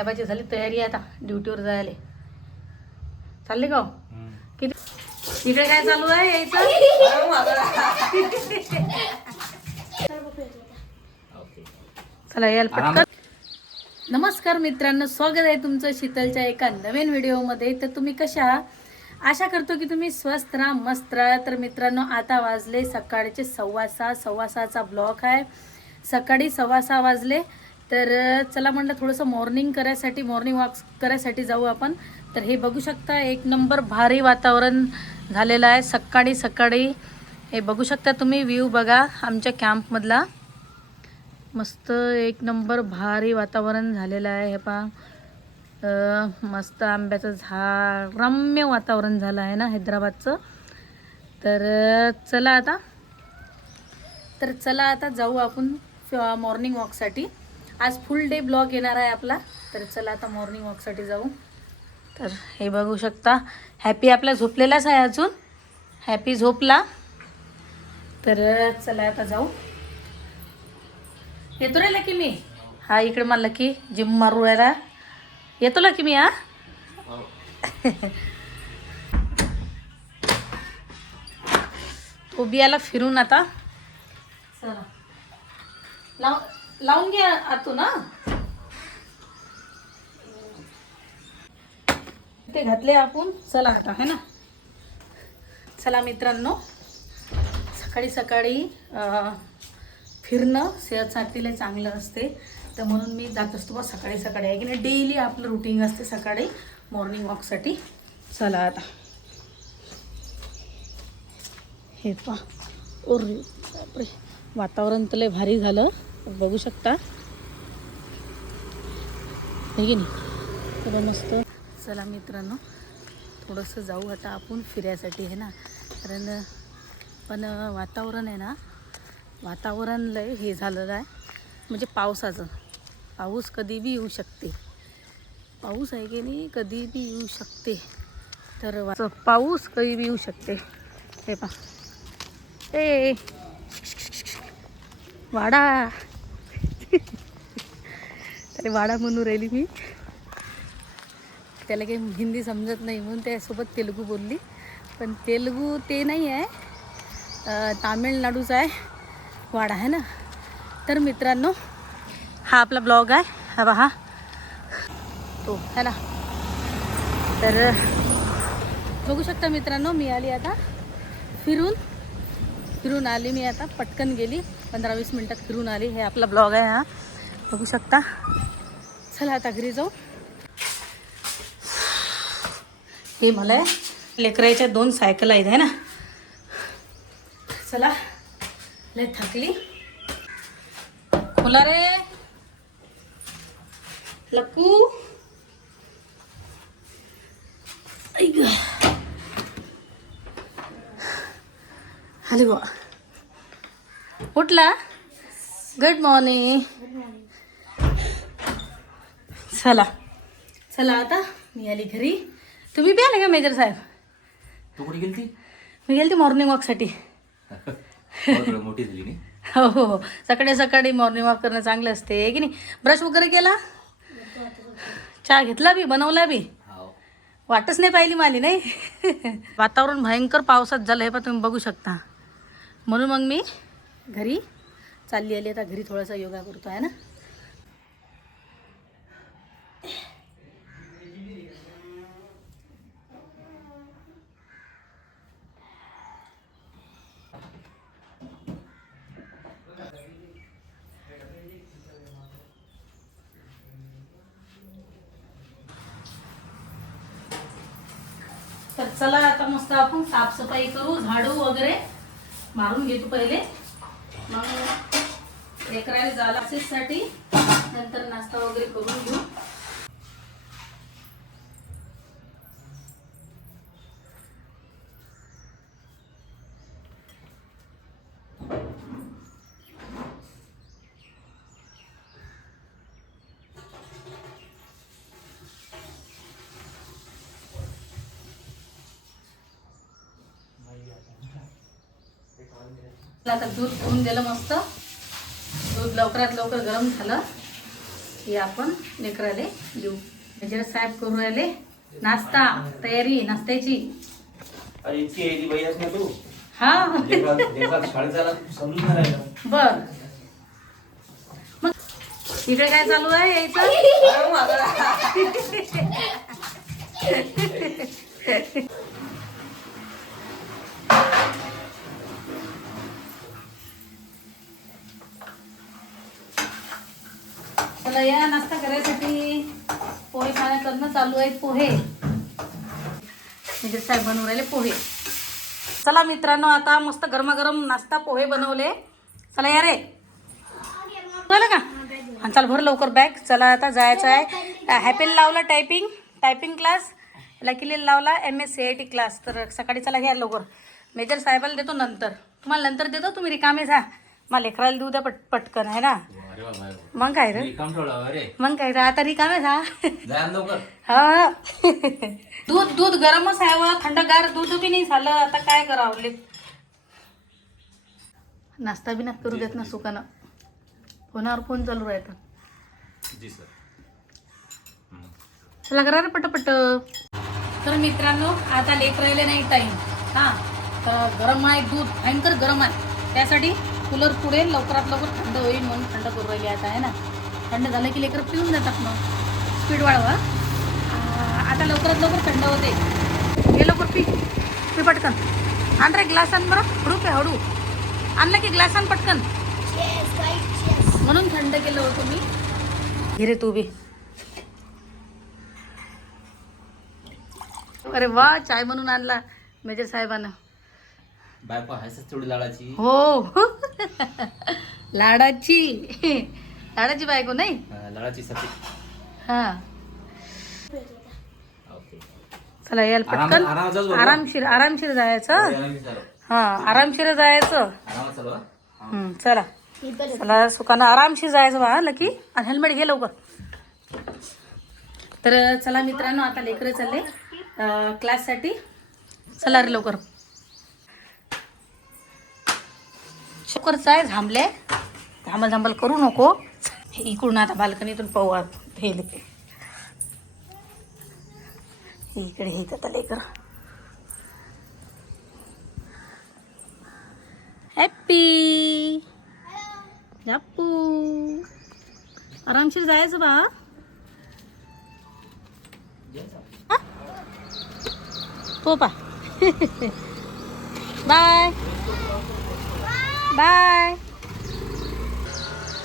साहेबाची झाली तयारी आता ड्युटीवर जायला. चालले का हो? किती इकडे काय चालू आहे यायचं? चला याल पटकन. नमस्कार मित्रांनो स्वागत आहे तुमचं शीतलच्या एका नवीन व्हिडिओमध्ये. तर तुम्ही कशा? आशा करतो की तुम्ही स्वस्त राहा मस्त राहा. तर मित्रांनो आता वाजले सकाळचे सव्वा सहा सव्वा सहाचा ब्लॉक आहे. सकाळी सव्वा सहा वाजले. तर चला म्हटलं थोडंसं मॉर्निंग करायसाठी मॉर्निंग वॉक करायसाठी जाऊ आपण. तर हे बघू शकता एक नंबर भारी वातावरण झालेलं आहे. सकाळी सकाळी. हे बघू शकता तुम्ही व्ह्यू बघा आमच्या कॅम्पमधला मस्त एक नंबर भारी वातावरण झालेलं आहे. हे पहा. मस्त आंब्याचं झाड रम्य वातावरण झालं आहे ना हैदराबादचं. तर चला आता. तर चला आता जाऊ आपण मॉर्निंग वॉकसाठी आज फुल डे ब्लॉग येणार आहे आपला. तर चला आता मॉर्निंग वॉकसाठी जाऊ. तर हे बघू शकता. हॅपी आपला झोपलेलाच आहे अजून. हॅपी झोपला. तर चला आता जाऊ. येतो रे लकी मी. हा इकडे मला लकी जिम मारू यायला येतो लकी मी हा? तो बियाला फिरून आता. चला. लाव. लावून घ्या आतू ना ते घातले आपण. चला आता है ना? चला मित्रांनो सकाळी सकाळी फिरणं सेहतसाठी लय चांगलं असते. तर म्हणून मी जात असतो बा सकाळी सकाळी. आहे की नाही? डेली आपलं रुटीन असते सकाळी मॉर्निंग वॉकसाठी चला आता. हे पा ओर वातावरण तर लय भारी झालं. बघू शकता. की नाही? थोडं मस्त. चला मित्रांनो थोडंसं जाऊ आता आपण फिरायसाठी आहे ना? कारण पण वातावरण आहे ना वातावरण लय हे झालेलं आहे. म्हणजे पावसाचं. पाऊस कधी बी येऊ शकते. पाऊस आहे की नाही कधी बी येऊ शकते. तर वा- पाऊस कधी बी येऊ शकते. हे पा ए! वाडा! तरी वाडा म्हणून राहिली मी. त्याला काही हिंदी समजत नाही म्हणून त्यासोबत तेलुगू बोलली. पण तेलुगू ते नाही आहे. तामिळनाडूचा आहे. वाडा आहे ना? तर मित्रांनो हा आपला ब्लॉग आहे. हा पहा तो है ना तर बघू शकता मित्रांनो मी आली आता फिरून. फिरून आली मी आता. पटकन गेली. पंधरा वीस मिनटात फिरून आली. हे आपला ब्लॉग आहे हा. बघू शकता. चला आता घरी जाऊ. हे मला लेकराच्या दोन सायकल आहेत आहे ना? चला. लय थकली. खोला रे. लकू. हॅलो उठला. गुड मॉर्निंग चला. चला आता. मी आली घरी. तुम्ही बी आले का मेजर साहेब? तू कुठे गेली मी गेली मॉर्निंग वॉकसाठी मोठी झाली नाही? हो हो हो. सकाळी सकाळी मॉर्निंग वॉक करणं चांगलं असते की नाही? ब्रश वगैरे केला? चहा घेतला बी बनवला बी? वाटच नाही पाहिली माली नाही? वातावरण भयंकर पावसात झालं हे पण तुम्ही बघू शकता. म्हणून मग मी घरी चालली आली आता घरी थोडासा योगा करतो आहे ना? तर चला आता मस्त आपण साफसफाई करू झाडू वगैरे मारून घेतो पहिले. मग लेकराने झाला नंतर नाश्ता वगैरे करून घेऊ. आता दूध ठेवून दिलं मस्त. दूध लवकरात लवकर गरम झालं हे आपण लेकराले देऊ. मेजर साहेब करू राहिले. नाश्ता तयारी नाश्त्याची. हा. बर. मग इकडे काय चालू आहे यायचं? चला या नाश्ता करायसाठी पोहे खाण्या करणं चालू आहेत पोहे. म्हणजे साहेब बनवून राहिले पोहे. चला मित्रांनो आता मस्त गरमागरम नाश्ता पोहे बनवले. चला या रे. झालं का? हा चल भर लवकर बॅग. चला आता जायचं आहे. हॅपेल लावला टायपिंग टायपिंग क्लास लकीली लावला M S C I T class तर सकाळी चला घ्या लवकर. मेजर साहेबाला देतो नंतर. तुम्हाला नंतर देतो तुम्ही रिकामे जा. मला लेकराला देऊ द्या पट पटकन आहे ना? मग काय रे? मग काय रे? आता रिकामे जा लवकर. हा. दूध दूध गरमच आहे व. थंडगार दूध बी नाही झालं. आता काय करावं नाश्ता बी नाही करू देत ना सुकानं. फोनावर फोन चालू सर. चला करा रे पटपट. तर मित्रांनो आता लेक राहिले नाही टाईम हा? तर गरम आहे दूध भयंकर गरम आहे. त्यासाठी कूलर पुढे लवकरात लवकर थंड होईल म्हणून थंड करू राहिली आता आहे ना? थंड झालं की लेकर पिऊन जातात मग. स्पीड वाढवा. आता लवकरात लवकर थंड होते. हे लवकर पी. पी पटकन. आण रे ग्लास आण बरं. हळू पे हळू. आणलं की ग्लास आण पटकन. म्हणून थंड केलं होतं मी. घे रे तू बी. अरे वा चाय म्हणून आणला मेजर साहेबानं. बायको आहेसच तेवढी लाडाची. हो. लाडाची. लाडाची बायको नाही? हा, लाडाची सती. हा. चला याल पटकन. आरामशीर आरामशीर जायचं. चालव. हा आरामशीर जायचं. हा. चला. चला सुकानं आरामशीर जायचं बा लकी. आणि हेल्मेट घे लवकर. तर चला मित्रांनो आता लेकरं चालले. क्लाससाठी. चला रे लवकर. शुकर आहे झांबले. झांबल झांबल करू नको. हे इकडून आता बाल्कनीतून पोवा आत हे इकडे हे आता लेकर हॅप्पी. जापू आरामशीर जायचं बा पो हो पा. बाय. बाय.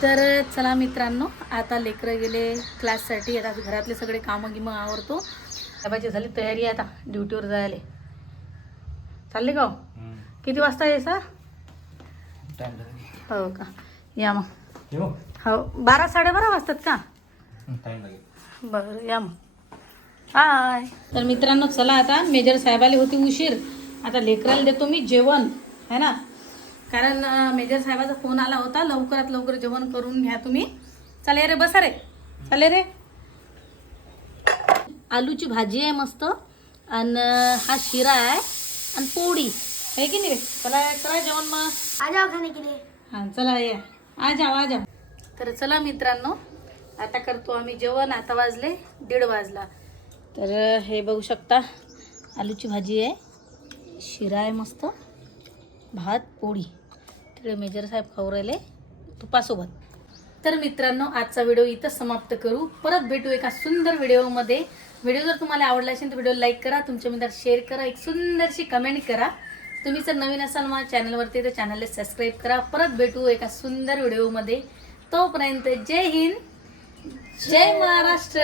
तर चला मित्रांनो आता लेकरं गेले क्लाससाठी. आता घरातले सगळे कामं गिमं आवरतो. साहेबाची झाली तयारी आता ड्युटीवर जायला. चालले का हो? किती वाजता यायचा? टाइम लागेल. हो का? या मग? हो बारा साडेबारा वाजतात का? हम्म, टाइम लागेल. बरं या मग. हाय तर मित्रांनो चला आता मेजर साहेबाला होती उशीर. आता लेकराला देतो मी जेवण. है ना? कारण मेजर साहेबाचा फोन आला होता. लवकरात लवकर जेवण करून घ्या तुम्ही. चाले रे बसा रे. चाले रे. आलूची भाजी आहे मस्त. आणि हा शिरा आहे. आणि पोळी. आहे की नाही रे? चला करा जेवण मग. आ जाओ खाने के लिए. हां चला या. आ जाओ आ जाओ. तर चला मित्रांनो आता करतो आम्ही जेवण. आता वाजले दीड वाजला. तर हे बघू शकता आलूची भाजी आहे. शिरा आहे मस्त. भात पोळी. इकडे मेजर साहेब खाऊ राहिले. तुपासोबत. तर मित्रांनो आजचा व्हिडिओ इथं समाप्त करू. परत भेटू एका सुंदर व्हिडिओमध्ये. व्हिडिओ जर तुम्हाला आवडला असेल तर व्हिडिओ लाईक करा तुमच्या मित्रात शेअर करा एक सुंदरशी कमेंट करा. तुम्ही जर नवीन असाल माझ्या चॅनलवरती तर चॅनलला सबस्क्राईब करा. परत भेटू एका सुंदर व्हिडिओमध्ये. तोपर्यंत जय हिंद. जय महाराष्ट्र.